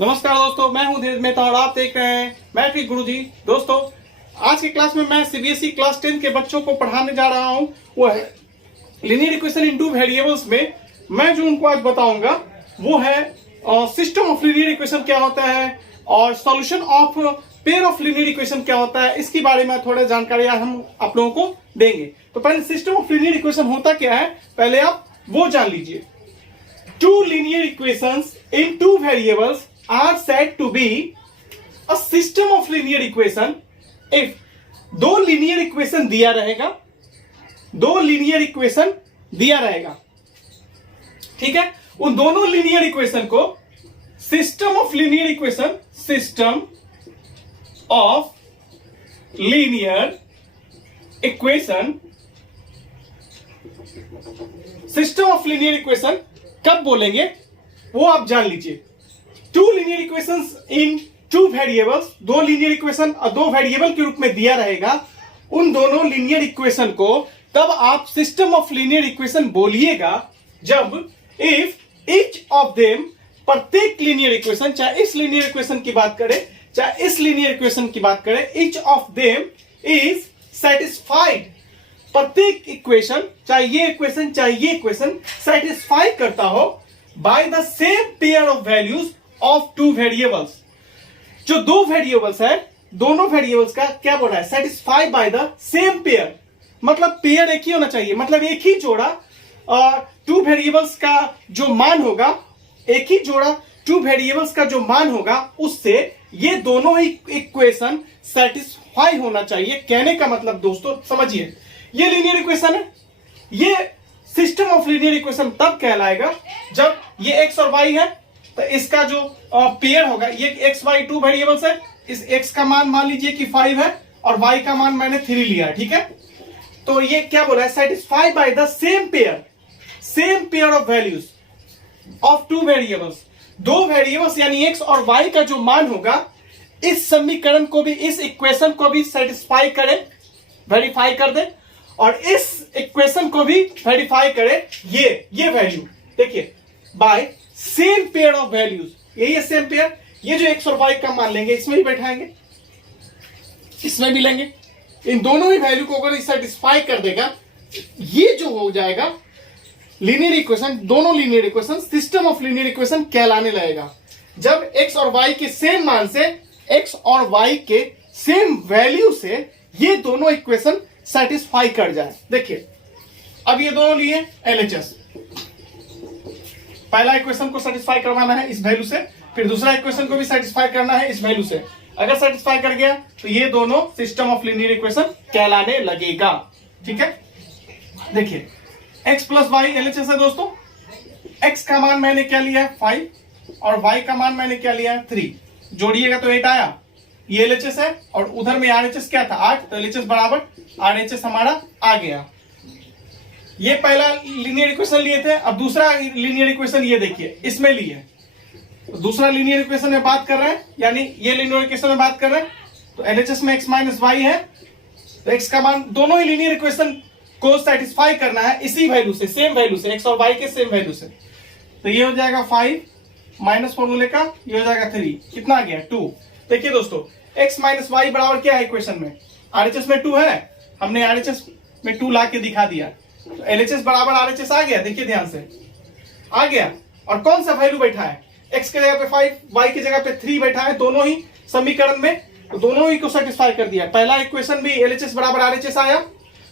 नमस्कार दोस्तों, मैं हूं धीरज मेहता और आप देख रहे हैं मैट्रिक गुरुजी। दोस्तों, आज की क्लास में मैं सीबीएसई क्लास 10 के बच्चों को पढ़ाने जा रहा हूं। वो है लीनियर इक्वेशन इन टू वेरिएबल्स में मैं जो उनको आज बताऊंगा वो है सिस्टम ऑफ लीनियर इक्वेशन क्या होता है और solution of pair of linear equation क्या होता है। इसके बारे में थोड़ा जानकारी हम आप लोगों को देंगे। तो पहले सिस्टम ऑफ लीनियर इक्वेशन होता क्या है, पहले आप वो जान लीजिए। Two linear equations in two variables are said to be a system of linear equation if दो लीनियर इक्वेशन दिया रहेगा, ठीक है। उन दोनों लीनियर इक्वेशन को सिस्टम ऑफ लीनियर इक्वेशन कब बोलेंगे वो आप जान लीजिए। Two linear equations in two variables, दो लीनियर इक्वेशन दो वेरिएबल के रूप में दिया रहेगा। उन दोनों लीनियर इक्वेशन को तब आप सिस्टम ऑफ लीनियर इक्वेशन बोलिएगा जब इफ ईच ऑफ देम, प्रत्येक लीनियर इक्वेशन, चाहे इस लीनियर इक्वेशन की बात करें चाहे इस लीनियर इक्वेशन की बात करें, each of them is satisfied. प्रत्येक इक्वेशन, चाहे ये इक्वेशन चाहे ये इक्वेशन, सेटिस्फाई करता हो by the same pair of values of two variables. जो दो वेरिएबल्स है, दोनों वेरिएबल्स का क्या बोल रहा है, satisfy by the same pair. मतलब पेयर एक ही होना चाहिए, मतलब एक ही जोड़ा टू वेरिएबल्स का जो मान होगा, एक ही जोड़ा टू वेरिएबल्स का जो मान होगा उससे ये दोनों ही इक्वेशन सेटिस्फाई होना चाहिए। कहने का मतलब दोस्तों समझिए, ये लीनियर इक्वेशन है, ये सिस्टम ऑफ लीनियर इक्वेशन तब कहलाएगा जब ये एक्स और वाई है तो इसका जो पेयर होगा, ये एक्स वाई टू वेरिएबल्स है, इस एक्स का मान मान लीजिए कि 5 है और वाई का मान मैंने 3 लिया है, ठीक है। तो ये क्या बोला है, satisfy by the same pair of values of to variables. दो वेरिएबल्स यानी एक्स और वाई का जो मान होगा इस समीकरण को भी, इस इक्वेशन को भी सेटिस्फाई करे, वेरीफाई कर दे, और इस इक्वेशन को भी वेरीफाई करे ये वैल्यू। देखिए, by same pair of values, यही है सेम पेयर। ये जो एक्स और वाई का मान लेंगे इसमें भी बैठाएंगे, इसमें भी लेंगे, इन दोनों ही वैल्यू को अगर सेटिस्फाई कर देगा, ये जो हो जाएगा लीनियर इक्वेशन, दोनों linear equation system of linear equation कहलाने लगेगा जब एक्स और वाई के सेम मान से, एक्स और वाई के सेम वैल्यू से ये दोनों इक्वेशन सेटिस्फाई कर जाए। देखिए, अब ये दोनों लिए एलएचएस, पहला इक्वेशन को सेटिस्फाई करवाना है इस वैल्यू से, फिर दूसरा इक्वेशन को भी सेटिस्फाई करना है इस वैल्यू से। अगर सेटिस्फाई कर गया तो ये दोनों सिस्टम ऑफ लीनियर इक्वेशन कहलाने लगेगा, ठीक है। देखिए, x प्लस वाई एलएचएस है दोस्तों। x का मान मैंने क्या लिया है 5 और y का मान मैंने क्या लिया है 3, जोड़िएगा तो 8 आया। ये एलएचएस है और उधर में आरएचएस क्या था 8, तो एलएचएस बराबर आरएचएस हमारा आ गया। ये पहला लीनियर इक्वेशन लिए थे, अब दूसरा लीनियर इक्वेशन ये देखिए इसमें लिए। तो दूसरा लीनियर इक्वेशन में बात कर रहे हैं, यानी ये लीनियर इक्वेशन में बात कर रहे हैं, तो एलएचएस में x माइनस वाई है, तो x का मान, दोनों ही लीनियर इक्वेशन को सेटिस्फाई करना है इसी वैल्यू से, सेम वैल्यू से, x और y के सेम वैल्यू से। तो ये हो जाएगा 5 माइनस फॉर्मूले का, ये हो जाएगा 3, कितना आ गया 2। देखिए दोस्तों, x माइनस वाई बराबर क्या है इक्वेशन में, आरएचएस में 2 है, हमने आरएचएस में 2 ला के दिखा दिया, तो एलएचएस बराबर आरएचएस आ गया। देखिए ध्यान से आ गया, और कौन सा वैल्यू बैठा है, x के जगह पे 5, y की जगह पे 3 बैठा है दोनों ही समीकरण में, तो दोनों ही को सेटिस्फाई कर दिया। पहला इक्वेशन भी एलएचएस बराबर आरएचएस आया,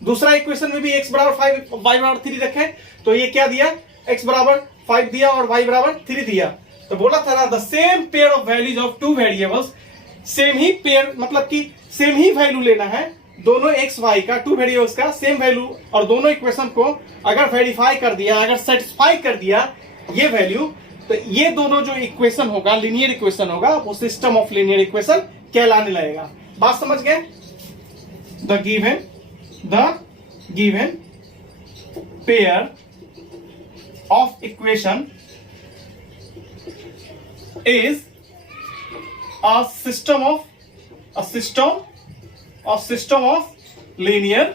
दूसरा इक्वेशन में भी x बराबर 5 y बराबर 3 रखे, तो ये क्या दिया, x बराबर 5 दिया और y बराबर 3 दिया। तो बोला था the same pair of values of two variables, same he pair मतलब कि सेम ही वैल्यू लेना है, दोनों एक्स वाई का, टू वेरिएबल्स का सेम वैल्यू, और दोनों इक्वेशन को अगर वेरीफाई कर दिया, अगर सेटिस्फाई कर दिया ये वैल्यू, तो ये दोनों जो इक्वेशन होगा, लीनियर इक्वेशन होगा, वो सिस्टम ऑफ लीनियर इक्वेशन कहलाने लगेगा। बात समझ गए। The given pair of equation is a system of linear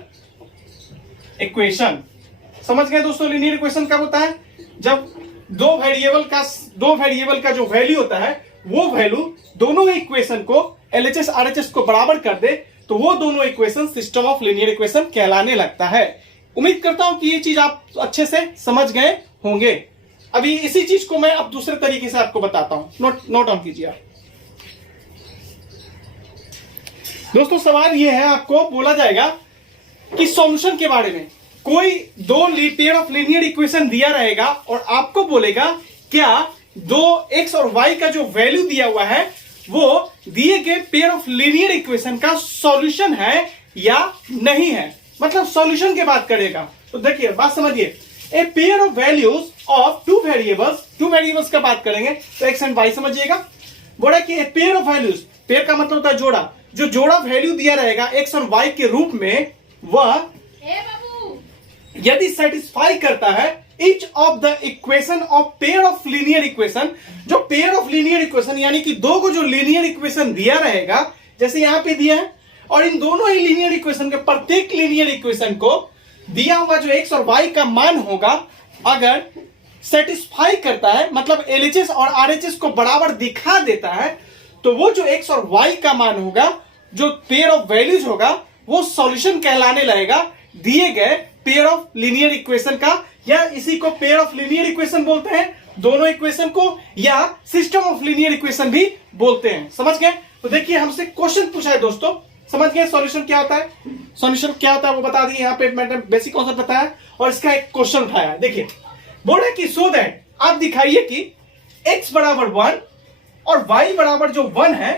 equation। समझ गए दोस्तों, लीनियर इक्वेशन कब होता है, जब दो वेरिएबल का जो वैल्यू होता है वो वैल्यू दोनों इक्वेशन को एलएचएस आरएचएस को बराबर कर दे तो वो दोनों equation system of linear equation कहलाने लगता है। उम्मीद करता हूं कि ये चीज आप अच्छे से समझ गए होंगे। अभी इसी चीज को मैं अब दूसरे तरीके से आपको बताता हूं, नोट डाउन कीजिए आप। दोस्तों सवाल ये है, आपको बोला जाएगा कि सॉल्यूशन के बारे में कोई दो पेयर ऑफ लीनियर इक्वेशन दिया रहेगा और आपको बोलेगा क्या दो एक्स और वाई का जो वैल्यू दिया हुआ है वो दिए गए पेयर ऑफ लीनियर इक्वेशन का सॉल्यूशन है या नहीं है, मतलब सॉल्यूशन की बात करेगा। तो देखिए बात समझिए, ए pair of values of two variables का बात करेंगे तो एक्स एंड वाई समझिएगा। बोला कि ए पेयर ऑफ वैल्यूज, पेयर का मतलब होता है जोड़ा, जो जोड़ा वैल्यू दिया रहेगा एक्स और वाई के रूप में वह यदि सेटिस्फाई करता है each of the equation of pair of linear equation, जो पेयर ऑफ लीनियर इक्वेशन यानी कि दो को जो लीनियर इक्वेशन दिया रहेगा जैसे यहां पे दिया है, और इन दोनों ही लीनियर इक्वेशन के प्रत्येक लीनियर इक्वेशन को दिया हुआ जो एक्स और वाई का मान होगा अगर सेटिस्फाई करता है, मतलब एलएचएस और आरएचएस को बराबर दिखा देता है, तो वो जो एक्स और वाई का मान होगा, जो पेयर ऑफ वैल्यूज होगा, वो सॉल्यूशन कहलाने लगेगा दिए गए पेयर ऑफ लीनियर इक्वेशन का, या इसी को पेयर ऑफ लीनियर इक्वेशन बोलते हैं दोनों इक्वेशन को, या सिस्टम ऑफ लीनियर इक्वेशन भी बोलते हैं। समझ गए? तो देखिए हमसे क्वेश्चन पूछा है दोस्तों, समझ गए सॉल्यूशन क्या होता है? सॉल्यूशन क्या होता है वो बता दिए, यहाँ पे मैंने बेसिक कॉन्सेप्ट बताया और इसका एक क्वेश्चन उठाया। देखिए बोले कि सो दैट, आप दिखाइए कि x बराबर 1 और y बराबर जो 1 है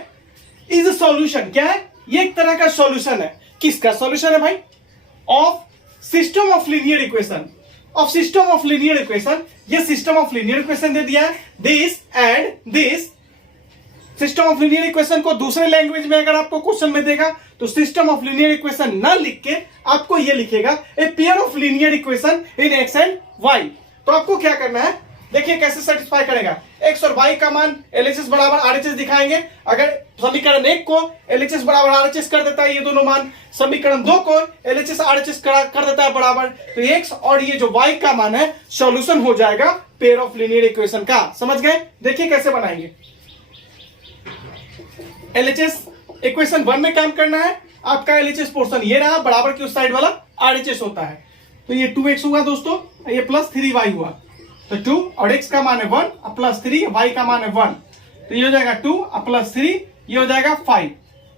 इज सॉल्यूशन। क्या है? ये एक तरह का सॉल्यूशन है। किसका सॉल्यूशन है भाई? Of system of linear equation, of system of linear equation. ये सिस्टम ऑफ लीनियर इक्वेशन दे दिया है, this and this. System of linear equation को दूसरे लैंग्वेज में अगर आपको क्वेश्चन में देगा तो सिस्टम ऑफ लीनियर इक्वेशन ना लिख के आपको ये लिखेगा a pair of linear equation in x and y. तो आपको क्या करना है, देखिए कैसे सेटिस्फाई करेगा। एक्स और वाई का मान एलएचएस बराबर आरएचएस दिखाएंगे। अगर समीकरण 1 को एलएचएस बराबर आरएचएस कर देता है ये दोनों मान, समीकरण 2 को एलएचएस आरएचएस कर देता है बराबर, तो एक्स और ये जो वाई का मान है सॉल्यूशन हो जाएगा पेयर ऑफ लीनियर इक्वेशन का। समझ गए? देखिए कैसे बनाएंगे। एलएचएस इक्वेशन 1 में काम करना है, आपका एलएचएस पोर्शन ये रहा, बराबर की उस साइड वाला आरएचएस होता है। तो ये 2x हुआ दोस्तों, ये प्लस 3y हुआ, तो 2 और x का मान है 1 प्लस 3, y का मान है 1, तो ये हो जाएगा 2 प्लस 3, ये हो जाएगा 5।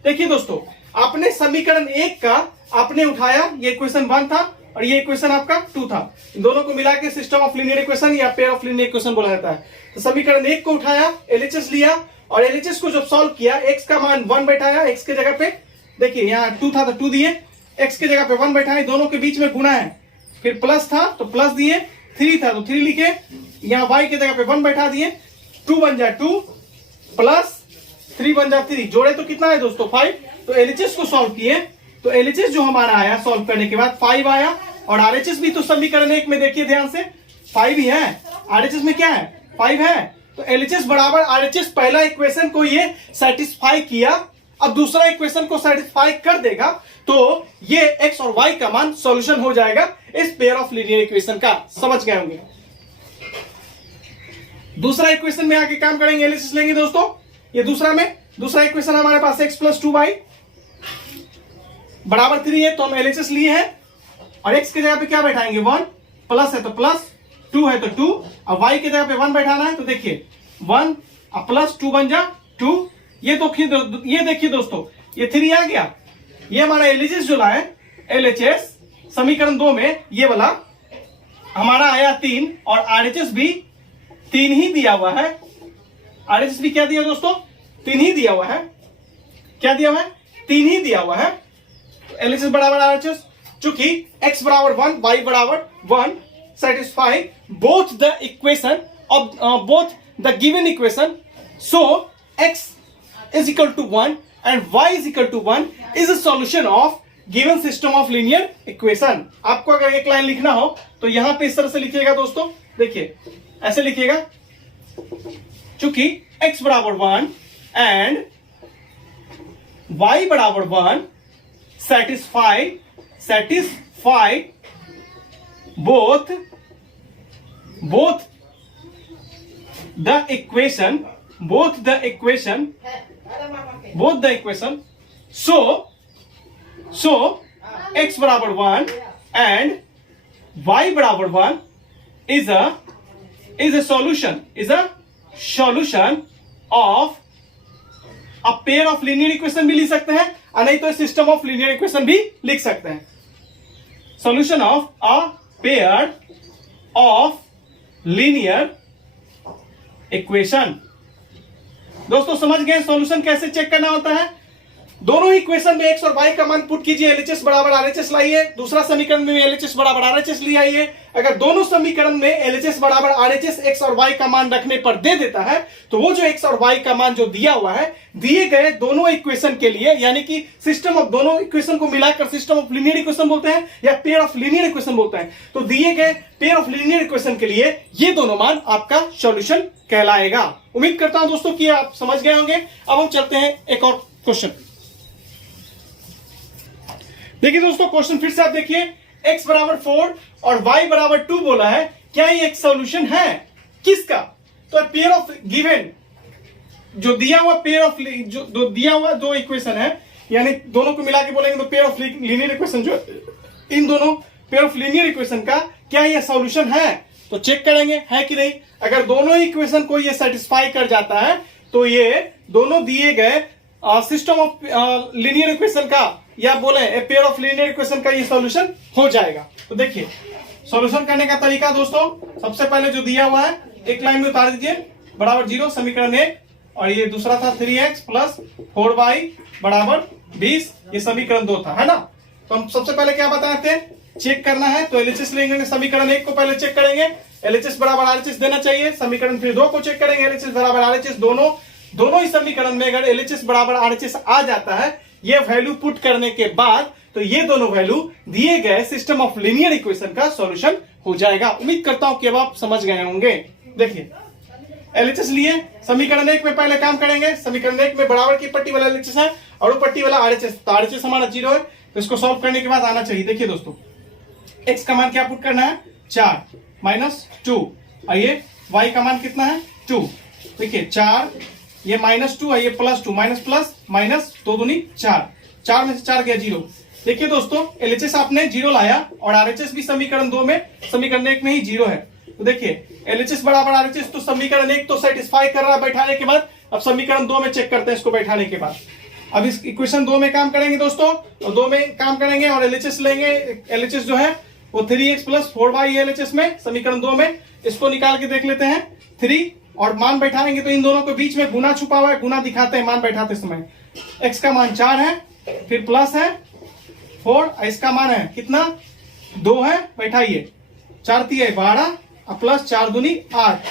देखिए दोस्तों, आपने समीकरण 1 का आपने उठाया, ये इक्वेशन 1 था और ये इक्वेशन आपका 2 था, इन दोनों को मिला के सिस्टम ऑफ लीनियर इक्वेशन या पेयर ऑफ लीनियर इक्वेशन बोला जाता है। तो समीकरण 1 को उठाया, एलएचएस लिया और एलएचएस को जब सॉल्व किया, x का मान 1 बैठाया, x के जगह पे देखिए यहाँ 2 था तो 2 दिए, x के जगह पे 1 बैठाए, दोनों के बीच में गुणा है, फिर प्लस था तो प्लस दिए, 3 था तो 3 लिखे, यहाँ y के जगह पे 1 बैठा दिए, 2 बन जा 2 प्लस 3 बन जा 3, जोड़े तो कितना है दोस्तों 5। तो एलएचएस को सॉल्व किए तो एलएचएस जो हमारा आया सॉल्व करने के बाद 5 आया, और आरएचएस भी तो समीकरण 1 में देखिए ध्यान से 5 ही है, आरएचएस में क्या है 5 है, तो एलएचएस बराबर आरएचएस पहला इक्वेशन को ये सेटिस्फाई किया, अब दूसरा इक्वेशन को सेटिस्फाई कर देगा तो ये x और y का मान सॉल्यूशन हो जाएगा इस पेयर ऑफ लीनियर इक्वेशन का। समझ गए होंगे? दूसरा इक्वेशन में आके काम करेंगे, एलएचएस लेंगे दोस्तों। ये दूसरा इक्वेशन हमारे पास x प्लस 2y बराबर 3 है, तो हम एलएचएस लिए हैं और x के जगह पे क्या बैठाएंगे 1, प्लस है तो प्लस, 2 है तो 2, अब y के जगह पे 1 बैठाना है, तो देखिए 1 प्लस 2 बन जा 2, ये देखिए दोस्तों ये 3 आ गया, ये हमारा एलएचएस जो लाए, एलएचएस समीकरण 2 में ये वाला हमारा आया 3 और आरएचएस भी 3 ही दिया हुआ है। आरएचएस भी क्या दिया दोस्तों 3 ही दिया हुआ है, क्या दिया हुआ है 3 ही दिया हुआ है। एलएचएस बराबर आरएचएस, चूंकि x बराबर 1 y बराबर 1 satisfy both the equation of both the given equation, so x is equal to 1 and y is equal to 1 is a solution of given system of linear equation। आपको अगर एक line लिखना हो तो यहां पे इस तरह से लिखिएगा दोस्तों, देखिए ऐसे लिखिएगा, चूंकि x बराबर 1 एंड y बराबर 1 satisfy both the equation, both the equation, so x बराबर 1 and y बराबर 1 is a solution of a pair of linear equation भी लिख सकते हैं, और नहीं तो सिस्टम ऑफ लीनियर इक्वेशन भी लिख सकते हैं. Solution of a pair of linear equation. दोस्तों समझ गए सॉल्यूशन कैसे चेक करना होता है? दोनों इक्वेशन में एक्स और वाई का मान पुट कीजिए, एलएचएस बराबर आरएचएस लाइए. दूसरा समीकरण में एलएचएस बराबर आरएचएस ले आइए. अगर दोनों समीकरण में एलएचएस बराबर आरएचएस एक्स और वाई का मान रखने पर दे देता है, तो वो जो एक्स और वाई का मान जो दिया हुआ है, दिए गए दोनों इक्वेशन के लिए, यानी कि सिस्टम ऑफ दोनों इक्वेशन को मिलाकर सिस्टम ऑफ लीनियर इक्वेशन बोलते हैं या पेयर ऑफ लीनियर इक्वेशन बोलते हैं. तो दिए गए पेयर ऑफ लीनियर इक्वेशन के लिए ये दोनों मान आपका सॉल्यूशन कहलाएगा. उम्मीद करता हूं दोस्तों कि आप समझ गए होंगे. अब हम चलते हैं एक और क्वेश्चन. देखिए दोस्तों क्वेश्चन फिर से आप देखिए. x बराबर 4 और y बराबर 2 बोला है. क्या ये एक सॉल्यूशन है? किसका? तो पेयर ऑफ गिवन जो दिया हुआ पेयर ऑफ जो दिया हुआ दो इक्वेशन है, यानी दोनों को मिला के बोलेंगे तो पेयर ऑफ लीनियर इक्वेशन, जो इन दोनों पेयर ऑफ लीनियर इक्वेशन का क्या ये सॉल्यूशन है? तो चेक करेंगे है कि नहीं. अगर दोनों इक्वेशन को ये सेटिस्फाई कर जाता है तो ये दोनों दिए गए सिस्टम ऑफ लीनियर इक्वेशन का, या बोले पेयर ऑफ लीनियर इक्वेशन का ये सॉल्यूशन हो जाएगा. तो देखिए सॉल्यूशन करने का तरीका दोस्तों, सबसे पहले जो दिया हुआ है एक लाइन में उतार दीजिए, बराबर 0 समीकरण 1, और ये दूसरा था 3x प्लस 4y बराबर 20, ये समीकरण 2 था, है ना. तो हम सबसे पहले क्या बताते हैं, चेक करना है. तो एलएचएस लेंगे, समीकरण 1 को पहले चेक करेंगे, एलएचएस बराबर आरएचएस देना चाहिए. समीकरण फिर 2 को चेक करेंगे, एलएचएस बराबर आरएचएस. दोनों ही समीकरण में अगर एलएचएस बराबर आरएचएस आ जाता है, ये वैल्यू पुट करने के बाद, तो ये दोनों वैल्यू दिए गए सिस्टम ऑफ लीनियर इक्वेशन का सॉल्यूशन हो जाएगा. उम्मीद करता हूं कि अब आप समझ गए होंगे. देखिए एलएचएस लिए, समीकरण 1 में पहले काम करेंगे. समीकरण 1 में बराबर की पट्टी वाला एलएचएस है और वो पट्टी वाला आरएचएस. तो आरएचएस हमारा 0 है, तो इसको सॉल्व करने के बाद आना चाहिए. देखिए दोस्तों एक्स का मान क्या पुट करना है, 4 माइनस 2. आइए वाई का मान कितना है, 2. देखिए 4, ये -2 है, ये +2, माइनस प्लस माइनस 2 दूनी 4, 4 में से 4 गया 0. देखिए दोस्तों एलएचएस आपने 0 लाया और आरएचएस भी समीकरण 2 में, समीकरण 1 में ही 0 है. तो देखिए एलएचएस बराबर आरएचएस, तो समीकरण 1 तो सेटिस्फाई कर रहा है बैठाने के बाद. अब समीकरण 2 में चेक करते हैं इसको बैठाने के बाद. अब इस इक्वेशन 2 में काम करेंगे दोस्तों, और 2 में काम करेंगे और एलएचएस लेंगे. एलएचएस जो है वो 3x प्लस 4y एलएचएस में, समीकरण 2 में. इसको निकाल के देख लेते हैं 3, और मान बैठाएंगे तो इन दोनों के बीच में गुना छुपा हुआ है, गुना दिखाते हैं मान बैठाते समय. x का मान 4 है, फिर प्लस है 4, इसका मान है कितना, 2 है. बैठाइए 4 3 12 और प्लस 4 दूनी 8.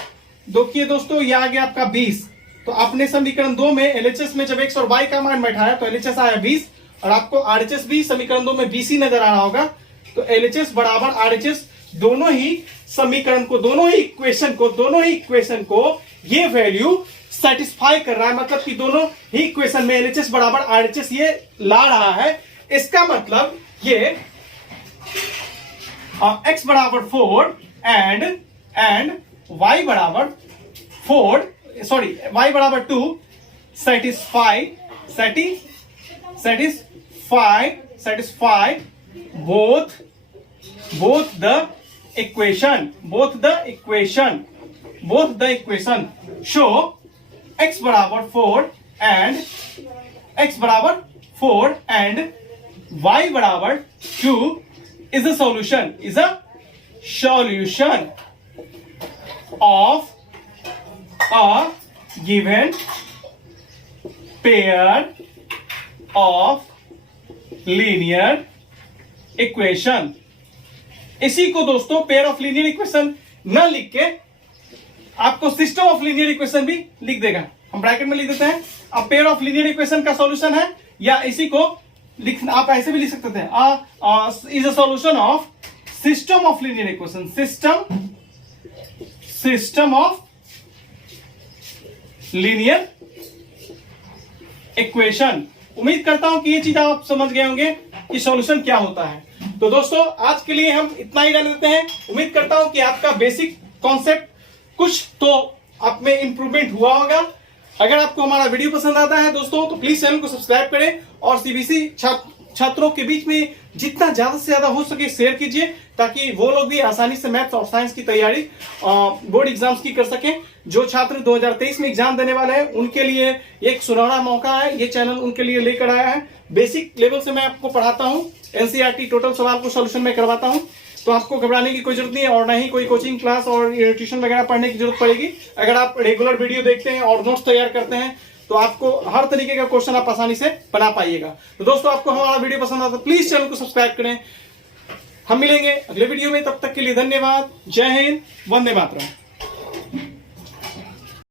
देखिए दोस्तों ये आ गया आपका 20. तो आपने समीकरण 2 में एलएचएस में जब x और y का मान बैठाया तो एलएचएस आया 20, और आपको आरएचएस भी समीकरण 2 में 20 ही नजर आ रहा होगा. तो एलएचएस बराबर आरएचएस, दोनों ही समीकरण को, दोनों ही इक्वेशन को ये वैल्यू सेटिस्फाई कर रहा है. मतलब कि दोनों ही इक्वेशन में एलएचएस बराबर आरएचएस ये ला रहा है. इसका मतलब ये x बराबर 4 एंड y बराबर y बराबर 2 satisfy both the equation. show x बराबर 4 and y बराबर 2 is a solution of a given pair of linear equation. इसी को दोस्तों पेयर ऑफ लीनियर इक्वेशन न लिख के आपको सिस्टम ऑफ लीनियर इक्वेशन भी लिख देगा. हम ब्रैकेट में लिख देते हैं अब पेयर ऑफ लीनियर इक्वेशन का सॉल्यूशन है, या इसी को लिख आप ऐसे भी लिख सकते थे, is a solution of system of linear equation. System of linear equation. उम्मीद करता हूं कि ये चीज आप समझ गए होंगे कि सॉल्यूशन क्या होता है. तो दोस्तों आज के लिए हम इतना ही रहने देते हैं. उम्मीद करता हूं कि आपका बेसिक कॉन्सेप्ट कुछ तो आप में इंप्रूवमेंट हुआ होगा। अगर आपको हमारा वीडियो पसंद आता है दोस्तों तो प्लीज चैनल को सब्सक्राइब करें और सीबीएसई छात्रों के बीच में जितना ज्यादा से ज्यादा हो सके शेयर कीजिए, ताकि वो लोग भी आसानी से मैथ्स और साइंस की तैयारी बोर्ड एग्जाम्स की कर सकें। जो छात्र 2023 में एग्जाम देने वाले हैं उनके लिए एक सुनहरा मौका है, ये चैनल उनके लिए लेकर आया है। बेसिक लेवल से मैं आपको पढ़ाता हूं, एनसीईआरटी टोटल सवाल को सोल्यूशन में करवाता हूं, तो आपको घबराने की कोई जरूरत नहीं है और ना ही कोई कोचिंग क्लास और ट्यूशन वगैरह पढ़ने की जरूरत पड़ेगी। अगर आप रेगुलर वीडियो देखते हैं और नोट्स तैयार करते हैं तो आपको हर तरीके का क्वेश्चन आप आसानी से बना पाइएगा। तो दोस्तों आपको हमारा वीडियो पसंद आता है प्लीज चैनल को सब्सक्राइब करें। हम मिलेंगे अगले वीडियो में, तब तक के लिए धन्यवाद। जय हिंद, वंदे मातरम।